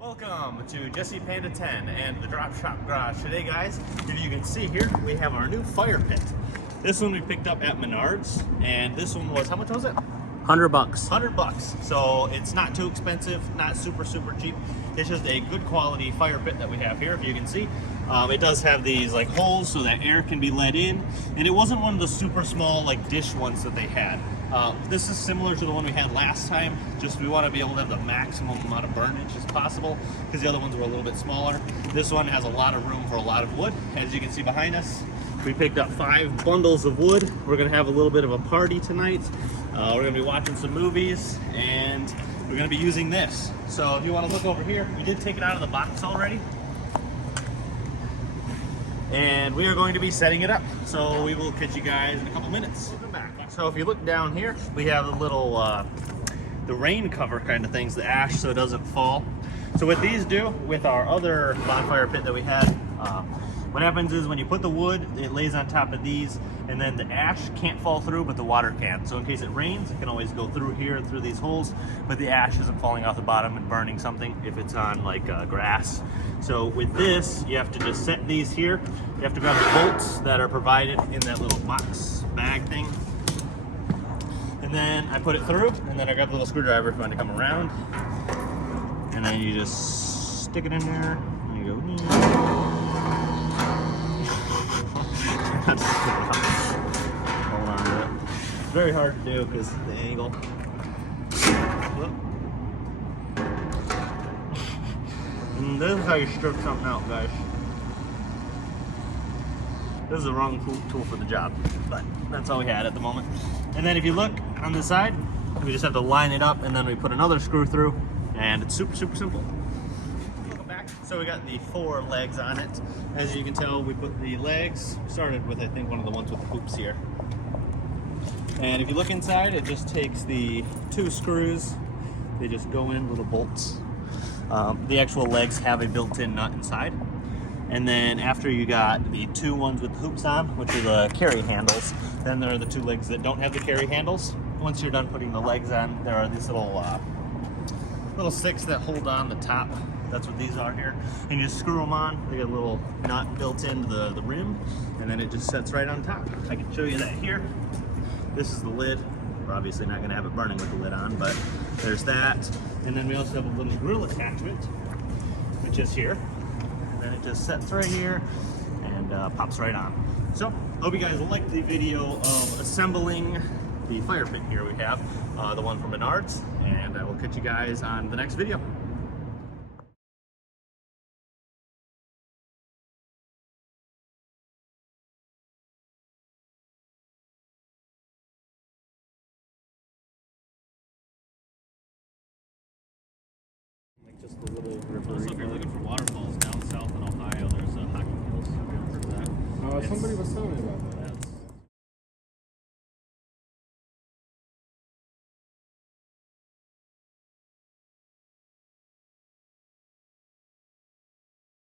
Welcome to Jesse Panda 10 and the Drop Shop Garage. Today, guys, if you can see here, we have our new fire pit. This one we picked up at Mernards, and this one was, how much was it? $100. $100. So it's not too expensive, not super cheap. It's just a good quality fire pit that we have here, if you can see. It does have these like holes so that air can be let in, and it wasn't one of the super small like dish ones that they had. This is similar to the one we had last time, just we want to be able to have the maximum amount of burnage as possible because the other ones were a little bit smaller. This one has a lot of room for a lot of wood. As you can see behind us, we picked up 5 bundles of wood. We're going to have a little bit of a party tonight. We're going to be watching some movies, and we're going to be using this. So if you want to look over here, we did take it out of the box already. And we are going to be setting it up. So we will catch you guys in a couple minutes. Welcome back. So if you look down here, we have a little, the rain cover kind of things, the ash so it doesn't fall. So what these do with our other bonfire pit that we had, what happens is when you put the wood, it lays on top of these, and then the ash can't fall through, but the water can. So in case it rains, it can always go through here and through these holes, but the ash isn't falling off the bottom and burning something if it's on like grass. So with this, you have to just set these here. You have to grab the bolts that are provided in that little box bag thing. And then I put it through, and then I grab the little screwdriver if you want to come around. And then you just stick it in there, and you go, hold on to it. It's very hard to do because of the angle. And this is how you strip something out, guys. This is the wrong tool for the job, but that's all we had at the moment. And then if you look on the side, we just have to line it up, and then we put another screw through, and it's super simple. Welcome back. So we got the 4 legs on it. As you can tell, we put the legs, started with I think one of the ones with the hoops here. And if you look inside, it just takes the 2 screws. They just go in, little bolts. The actual legs have a built-in nut inside. And then after you got the 2 ones with the hoops on, which are the carry handles, then there are the 2 legs that don't have the carry handles. Once you're done putting the legs on, there are these little sticks that hold on the top. That's what these are here. And you just screw them on. They got a little nut built into the rim, and then it just sets right on top. I can show you that here. This is the lid. We're obviously not gonna have it burning with the lid on, but there's that. And then we also have a little grill attachment, which is here. And then it just sets right here and pops right on. So, hope you guys liked the video of assembling the fire pit here we have, the one from Mernards, and I will catch you guys on the next video. Like just the little river. Also, if you're looking for waterfalls down south in Ohio, there's Hockey Hills. Have you ever heard of that? Somebody was telling me about that.